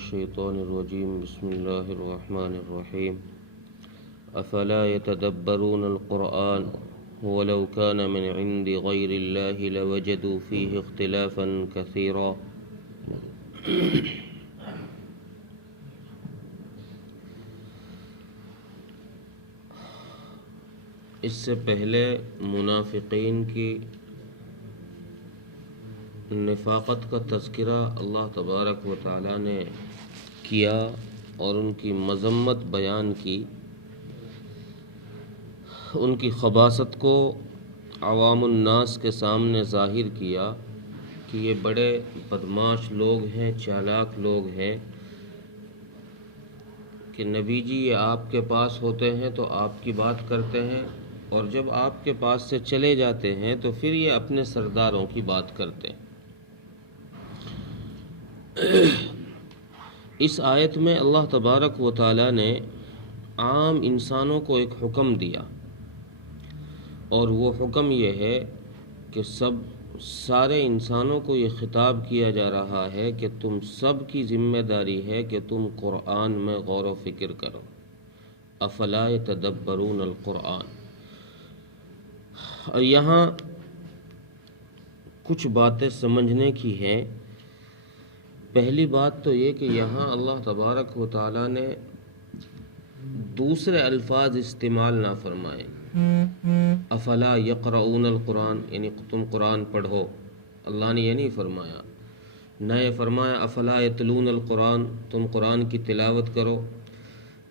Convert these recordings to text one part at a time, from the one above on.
الشيطان الرجيم بسم الله الرحمن الرحيم أفلا يتدبرون القرآن ولو كان من عند غير الله لوجدوا فيه اختلافا كثيرا اس سے پہلے منافقین کی نفاقت کا تذکرہ اللہ تبارک و تعالیٰ نے کیا اور ان کی مذمت بیان کی، ان کی خباثت کو عوام الناس کے سامنے ظاہر کیا کہ یہ بڑے بدماش لوگ ہیں، چالاک لوگ ہیں کہ نبی جی یہ آپ کے پاس ہوتے ہیں تو آپ کی بات کرتے ہیں، اور جب آپ کے پاس سے چلے جاتے ہیں تو پھر یہ اپنے سرداروں کی بات کرتے ہیں۔ اس آیت میں اللہ تبارک و تعالیٰ نے عام انسانوں کو ایک حکم دیا، اور وہ حکم یہ ہے کہ سارے انسانوں کو یہ خطاب کیا جا رہا ہے کہ تم سب کی ذمہ داری ہے کہ تم قرآن میں غور و فکر کرو۔ افلا یتدبرون القرآن۔ یہاں کچھ باتیں سمجھنے کی ہیں۔ پہلی بات تو یہ کہ یہاں اللہ تبارک و تعالیٰ نے دوسرے الفاظ استعمال نہ فرمائے۔ افلا یقرؤون القرآن، یعنی تم قرآن پڑھو، اللہ نے یہ نہیں فرمایا۔ نہ یہ فرمایا افلا یتلون القرآن، تم قرآن کی تلاوت کرو،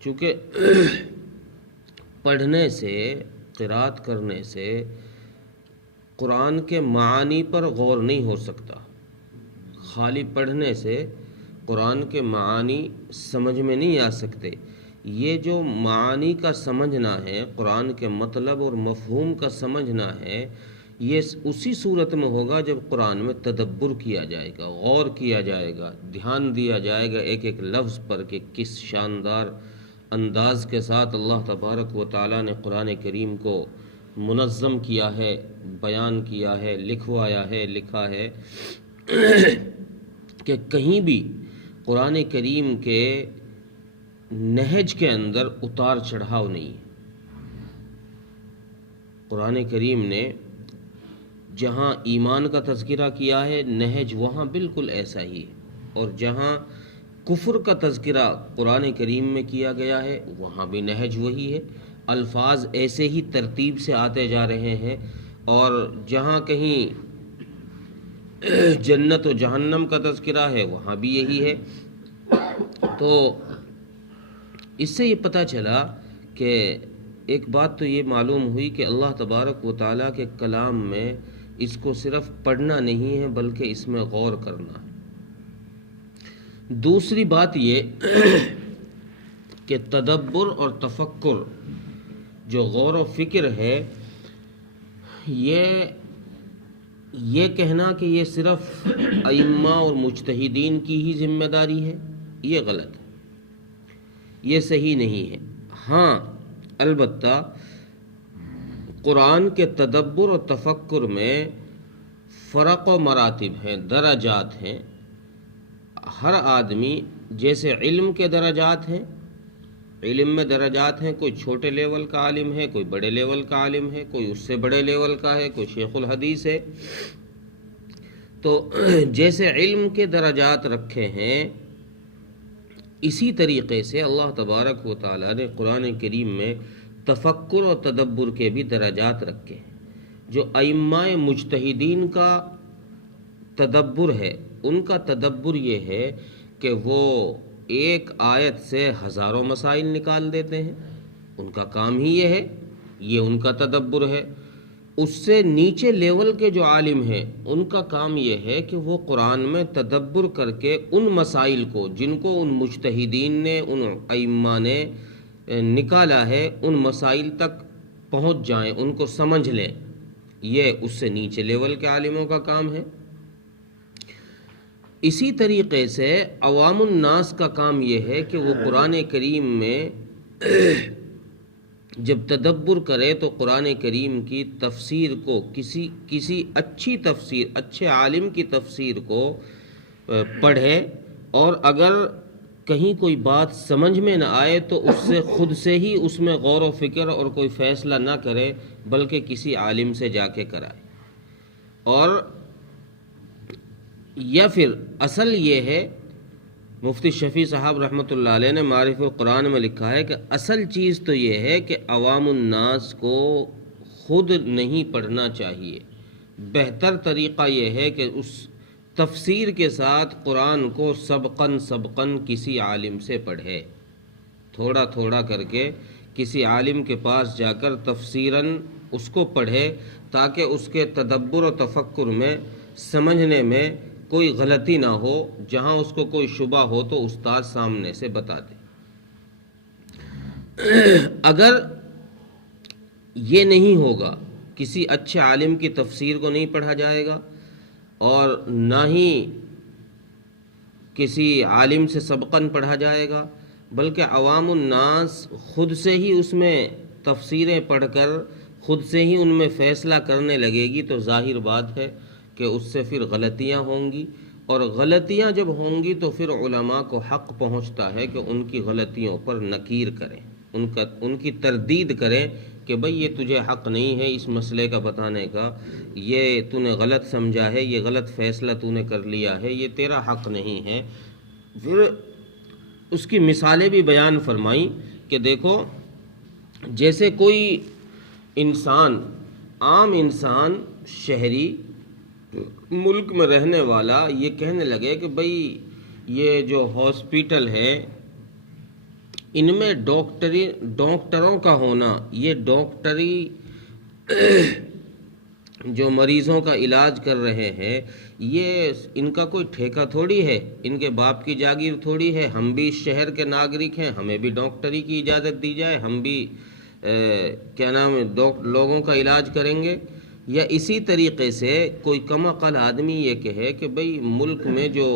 چونکہ پڑھنے سے، قرات کرنے سے قرآن کے معانی پر غور نہیں ہو سکتا۔ خالی پڑھنے سے قرآن کے معانی سمجھ میں نہیں آ سکتے۔ یہ جو معانی کا سمجھنا ہے، قرآن کے مطلب اور مفہوم کا سمجھنا ہے، یہ اسی صورت میں ہوگا جب قرآن میں تدبر کیا جائے گا، غور کیا جائے گا، دھیان دیا جائے گا ایک ایک لفظ پر کہ کس شاندار انداز کے ساتھ اللہ تبارک و تعالیٰ نے قرآن کریم کو منظم کیا ہے، بیان کیا ہے، لکھوایا ہے، لکھا ہے کہ کہیں بھی قرآن کریم کے نہج کے اندر اتار چڑھاؤ نہیں ہے۔ قرآن کریم نے جہاں ایمان کا تذکرہ کیا ہے، نہج وہاں بالکل ایسا ہی ہے، اور جہاں کفر کا تذکرہ قرآن کریم میں کیا گیا ہے وہاں بھی نہج وہی ہے۔ الفاظ ایسے ہی ترتیب سے آتے جا رہے ہیں، اور جہاں کہیں جنت و جہنم کا تذکرہ ہے وہاں بھی یہی ہے۔ تو اس سے یہ پتہ چلا کہ ایک بات تو یہ معلوم ہوئی کہ اللہ تبارک و تعالیٰ کے کلام میں اس کو صرف پڑھنا نہیں ہے بلکہ اس میں غور کرنا ہے۔ دوسری بات یہ کہ تدبر اور تفکر، جو غور و فکر ہے، یہ کہنا کہ یہ صرف ائمہ اور مجتہدین کی ہی ذمہ داری ہے، یہ غلط ہے، یہ صحیح نہیں ہے۔ ہاں البتہ قرآن کے تدبر اور تفکر میں فرق و مراتب ہیں، درجات ہیں۔ ہر آدمی، جیسے علم کے درجات ہیں، علم میں درجات ہیں، کوئی چھوٹے لیول کا عالم ہے، کوئی بڑے لیول کا عالم ہے، کوئی اس سے بڑے لیول کا ہے، کوئی شیخ الحدیث ہے۔ تو جیسے علم کے درجات رکھے ہیں، اسی طریقے سے اللہ تبارک و تعالیٰ نے قرآن کریم میں تفکر اور تدبر کے بھی درجات رکھے ہیں۔ جو ائمہ مجتہدین کا تدبر ہے، ان کا تدبر یہ ہے کہ وہ ایک آیت سے ہزاروں مسائل نکال دیتے ہیں، ان کا کام ہی یہ ہے، یہ ان کا تدبر ہے۔ اس سے نیچے لیول کے جو عالم ہیں، ان کا کام یہ ہے کہ وہ قرآن میں تدبر کر کے ان مسائل کو جن کو ان مجتہدین نے، ان ائمہ نے نکالا ہے، ان مسائل تک پہنچ جائیں، ان کو سمجھ لیں۔ یہ اس سے نیچے لیول کے عالموں کا کام ہے۔ اسی طریقے سے عوام الناس کا کام یہ ہے کہ وہ قرآن کریم میں جب تدبر کرے تو قرآن کریم کی تفسیر کو، کسی اچھی تفسیر، اچھے عالم کی تفسیر کو پڑھے، اور اگر کہیں کوئی بات سمجھ میں نہ آئے تو اس سے خود سے ہی اس میں غور و فکر اور کوئی فیصلہ نہ کرے، بلکہ کسی عالم سے جا کے کرائے۔ اور یا پھر اصل یہ ہے، مفتی شفیع صاحب رحمۃ اللہ علیہ نے معارف القرآن میں لکھا ہے کہ اصل چیز تو یہ ہے کہ عوام الناس کو خود نہیں پڑھنا چاہیے، بہتر طریقہ یہ ہے کہ اس تفسیر کے ساتھ قرآن کو سبقاً کسی عالم سے پڑھے، تھوڑا تھوڑا کر کے کسی عالم کے پاس جا کر تفسیراً اس کو پڑھے، تاکہ اس کے تدبر و تفکر میں، سمجھنے میں کوئی غلطی نہ ہو، جہاں اس کو کوئی شبہ ہو تو استاد سامنے سے بتا دے۔ اگر یہ نہیں ہوگا، کسی اچھے عالم کی تفسیر کو نہیں پڑھا جائے گا اور نہ ہی کسی عالم سے سبقاً پڑھا جائے گا، بلکہ عوام الناس خود سے ہی اس میں تفسیریں پڑھ کر خود سے ہی ان میں فیصلہ کرنے لگے گی، تو ظاہر بات ہے کہ اس سے پھر غلطیاں ہوں گی، اور غلطیاں جب ہوں گی تو پھر علماء کو حق پہنچتا ہے کہ ان کی غلطیوں پر نکیر کریں، ان کی تردید کریں کہ بھئی یہ تجھے حق نہیں ہے اس مسئلے کا بتانے کا، یہ تو نے غلط سمجھا ہے، یہ غلط فیصلہ تو نے کر لیا ہے، یہ تیرا حق نہیں ہے۔ پھر اس کی مثالیں بھی بیان فرمائیں کہ دیکھو، جیسے کوئی انسان، عام انسان، شہری، ملک میں رہنے والا یہ کہنے لگے کہ بھئی یہ جو ہاسپیٹل ہے ان میں ڈاکٹروں کا ہونا، یہ ڈاکٹری جو مریضوں کا علاج کر رہے ہیں، یہ ان کا کوئی ٹھیکہ تھوڑی ہے، ان کے باپ کی جاگیر تھوڑی ہے، ہم بھی اس شہر کے ناگرک ہیں، ہمیں بھی ڈاکٹری کی اجازت دی جائے، ہم بھی لوگوں کا علاج کریں گے۔ یا اسی طریقے سے کوئی کم عقل آدمی یہ کہے کہ بھئی ملک میں جو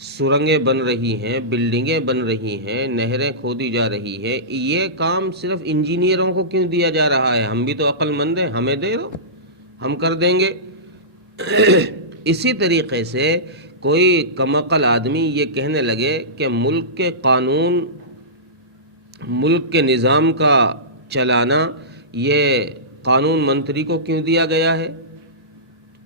سرنگیں بن رہی ہیں، بلڈنگیں بن رہی ہیں، نہریں کھودی جا رہی ہے، یہ کام صرف انجینئروں کو کیوں دیا جا رہا ہے؟ ہم بھی تو عقل مند ہیں، ہمیں دے دو، ہم کر دیں گے۔ اسی طریقے سے کوئی کم عقل آدمی یہ کہنے لگے کہ ملک کے قانون، ملک کے نظام کا چلانا یہ قانون منتری کو کیوں دیا گیا ہے،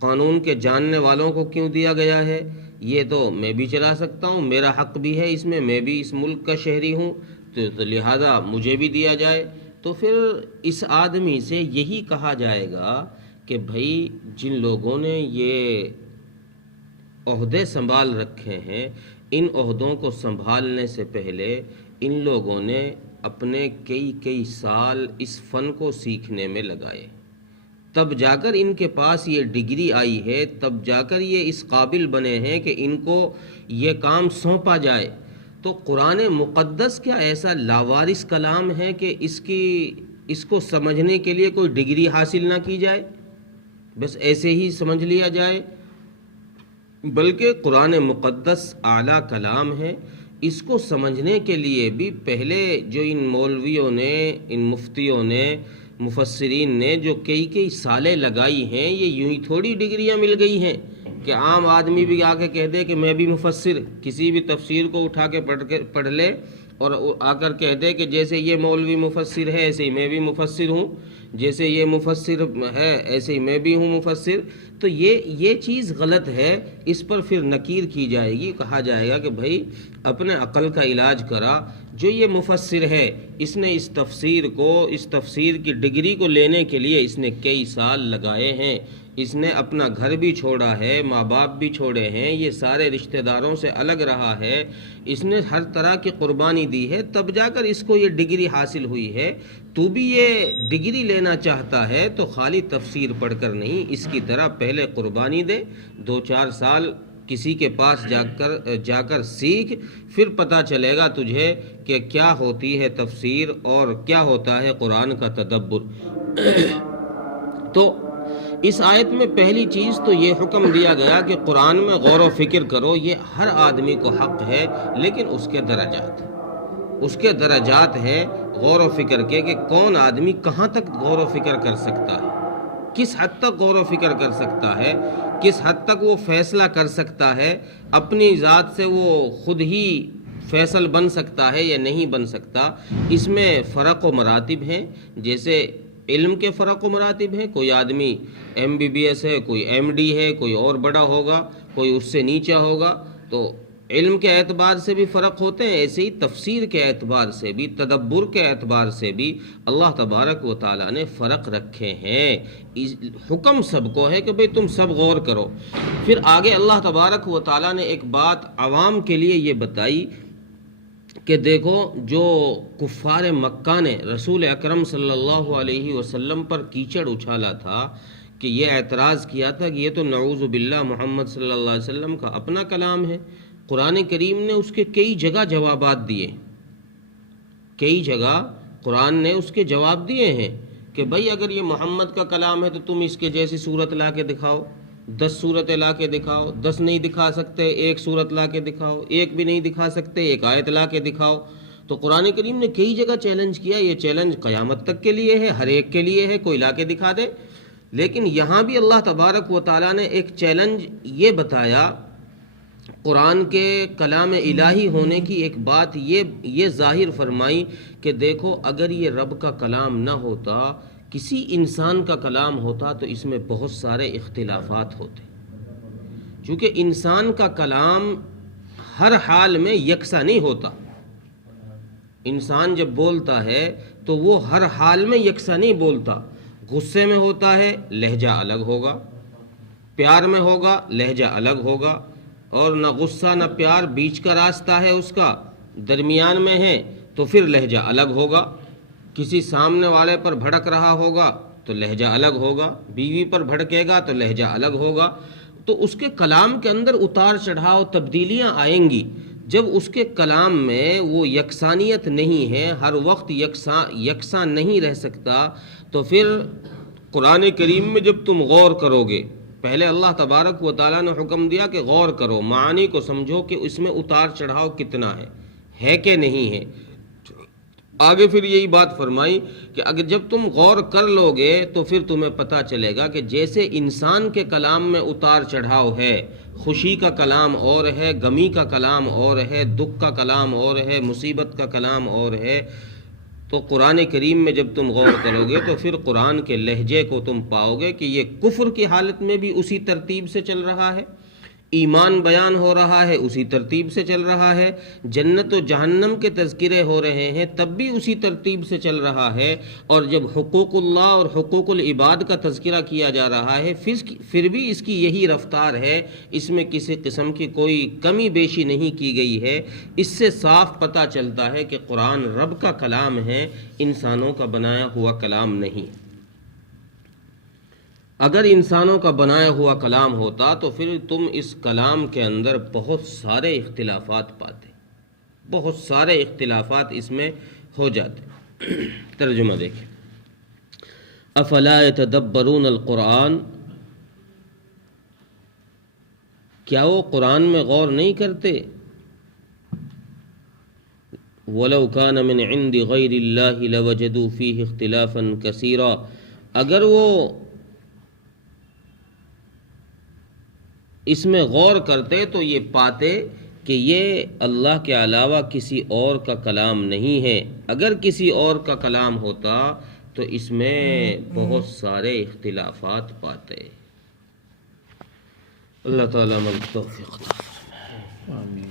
قانون کے جاننے والوں کو کیوں دیا گیا ہے، یہ تو میں بھی چلا سکتا ہوں، میرا حق بھی ہے اس میں بھی اس ملک کا شہری ہوں، تو لہذا مجھے بھی دیا جائے۔ تو پھر اس آدمی سے یہی کہا جائے گا کہ بھائی جن لوگوں نے یہ عہدے سنبھال رکھے ہیں، ان عہدوں کو سنبھالنے سے پہلے ان لوگوں نے اپنے کئی سال اس فن کو سیکھنے میں لگائے، تب جا کر ان کے پاس یہ ڈگری آئی ہے، تب جا کر یہ اس قابل بنے ہیں کہ ان کو یہ کام سونپا جائے۔ تو قرآن مقدس کیا ایسا لاوارث کلام ہے کہ اس کو سمجھنے کے لیے کوئی ڈگری حاصل نہ کی جائے، بس ایسے ہی سمجھ لیا جائے؟ بلکہ قرآن مقدس اعلیٰ کلام ہے، اس کو سمجھنے کے لیے بھی پہلے جو ان مولویوں نے، ان مفتیوں نے، مفسرین نے جو کئی سالیں لگائی ہیں، یہ یوں ہی تھوڑی ڈگریاں مل گئی ہیں کہ عام آدمی بھی آ کے کہہ دے کہ میں بھی مفسر، کسی بھی تفسیر کو اٹھا کے پڑھ لے اور آ کر کہہ دے کہ جیسے یہ مولوی مفسر ہے ایسے ہی میں بھی مفسر ہوں، جیسے یہ مفسر ہے ایسے ہی میں بھی ہوں مفسر۔ تو یہ چیز غلط ہے، اس پر پھر نکیر کی جائے گی، کہا جائے گا کہ بھائی اپنے عقل کا علاج کرا، جو یہ مفسر ہے اس نے اس تفسیر کی ڈگری کو لینے کے لیے اس نے کئی سال لگائے ہیں، اس نے اپنا گھر بھی چھوڑا ہے، ماں باپ بھی چھوڑے ہیں، یہ سارے رشتہ داروں سے الگ رہا ہے، اس نے ہر طرح کی قربانی دی ہے، تب جا کر اس کو یہ ڈگری حاصل ہوئی ہے۔ تو بھی یہ ڈگری لینا چاہتا ہے تو خالی تفسیر پڑھ کر نہیں، اس کی طرح پہلے قربانی دے، 2-4 سال کسی کے پاس جا کر سیکھ، پھر پتہ چلے گا تجھے کہ کیا ہوتی ہے تفسیر اور کیا ہوتا ہے قرآن کا تدبر۔ تو اس آیت میں پہلی چیز تو یہ حکم دیا گیا کہ قرآن میں غور و فکر کرو، یہ ہر آدمی کو حق ہے، لیکن اس کے درجات ہیں غور و فکر کے، کہ کون آدمی کہاں تک غور و فکر کر سکتا ہے، کس حد تک غور و فکر کر سکتا ہے، کس حد تک وہ فیصلہ کر سکتا ہے، اپنی ذات سے وہ خود ہی فیصل بن سکتا ہے یا نہیں بن سکتا، اس میں فرق و مراتب ہیں. جیسے علم کے فرق و مراتب ہیں، کوئی آدمی MBBS ہے، کوئی MD ہے، کوئی اور بڑا ہوگا، کوئی اس سے نیچا ہوگا، تو علم کے اعتبار سے بھی فرق ہوتے ہیں. ایسے ہی تفسیر کے اعتبار سے بھی، تدبر کے اعتبار سے بھی اللہ تبارک و تعالیٰ نے فرق رکھے ہیں. حکم سب کو ہے کہ بھئی تم سب غور کرو. پھر آگے اللہ تبارک و تعالیٰ نے ایک بات عوام کے لیے یہ بتائی کہ دیکھو، جو کفار مکہ نے رسول اکرم صلی اللہ علیہ وسلم پر کیچڑ اچھالا تھا، کہ یہ اعتراض کیا تھا کہ یہ تو نعوذ باللہ محمد صلی اللہ علیہ وسلم کا اپنا کلام ہے. قرآن کریم نے اس کے کئی جگہ جوابات دیے، کئی جگہ قرآن نے اس کے جواب دیے ہیں کہ بھئی اگر یہ محمد کا کلام ہے تو تم اس کے جیسی صورت لا کے دکھاؤ، 10 صورتیں لا کے دکھاؤ. 10 نہیں دکھا سکتے، ایک صورت لا کے دکھاؤ. ایک بھی نہیں دکھا سکتے، ایک آیت لا کے دکھاؤ. تو قرآن کریم نے کئی جگہ چیلنج کیا. یہ چیلنج قیامت تک کے لیے ہے، ہر ایک کے لیے ہے، کوئی لا کے دکھا دے. لیکن یہاں بھی اللہ تبارک و تعالیٰ نے ایک چیلنج یہ بتایا، قرآن کے کلام الہی ہونے کی ایک بات یہ ظاہر فرمائی کہ دیکھو، اگر یہ رب کا کلام نہ ہوتا، کسی انسان کا کلام ہوتا، تو اس میں بہت سارے اختلافات ہوتے. چونکہ انسان کا کلام ہر حال میں یکساں نہیں ہوتا. انسان جب بولتا ہے تو وہ ہر حال میں یکساں نہیں بولتا. غصے میں ہوتا ہے، لہجہ الگ ہوگا. پیار میں ہوگا، لہجہ الگ ہوگا. اور نہ غصہ نہ پیار، بیچ کا راستہ ہے اس کا، درمیان میں ہے، تو پھر لہجہ الگ ہوگا. کسی سامنے والے پر بھڑک رہا ہوگا تو لہجہ الگ ہوگا، بیوی پر بھڑکے گا تو لہجہ الگ ہوگا. تو اس کے کلام کے اندر اتار چڑھاؤ، تبدیلیاں آئیں گی. جب اس کے کلام میں وہ یکسانیت نہیں ہے، ہر وقت یکساں نہیں رہ سکتا، تو پھر قرآن کریم میں جب تم غور کرو گے، پہلے اللہ تبارک و تعالیٰ نے حکم دیا کہ غور کرو، معانی کو سمجھو کہ اس میں اتار چڑھاؤ کتنا ہے کہ نہیں ہے. آگے پھر یہی بات فرمائی کہ اگر جب تم غور کر لو گے تو پھر تمہیں پتہ چلے گا کہ جیسے انسان کے کلام میں اتار چڑھاؤ ہے، خوشی کا کلام اور ہے، غمی کا کلام اور ہے، دکھ کا کلام اور ہے، مصیبت کا کلام اور ہے، تو قرآن کریم میں جب تم غور کرو گے تو پھر قرآن کے لہجے کو تم پاؤ گے کہ یہ کفر کی حالت میں بھی اسی ترتیب سے چل رہا ہے، ایمان بیان ہو رہا ہے اسی ترتیب سے چل رہا ہے، جنت و جہنم کے تذکرے ہو رہے ہیں تب بھی اسی ترتیب سے چل رہا ہے، اور جب حقوق اللہ اور حقوق العباد کا تذکرہ کیا جا رہا ہے پھر بھی اس کی یہی رفتار ہے، اس میں کسی قسم کی کوئی کمی بیشی نہیں کی گئی ہے. اس سے صاف پتہ چلتا ہے کہ قرآن رب کا کلام ہے، انسانوں کا بنایا ہوا کلام نہیں. اگر انسانوں کا بنایا ہوا کلام ہوتا تو پھر تم اس کلام کے اندر بہت سارے اختلافات پاتے، بہت سارے اختلافات اس میں ہو جاتے. ترجمہ دیکھیں، افلا یتدبرون القرآن، کیا وہ قرآن میں غور نہیں کرتے؟ وَلَوْ كَانَ مِنْ عِنْدِ غَيْرِ اللَّهِ لَوَجَدُوا فِيهِ اخْتِلَافًا كَثِيرًا، اگر وہ اس میں غور کرتے تو یہ پاتے کہ یہ اللہ کے علاوہ کسی اور کا کلام نہیں ہے. اگر کسی اور کا کلام ہوتا تو اس میں بہت سارے اختلافات پاتے. اللہ تعالیٰ توفیق عطا فرمائے. آمین.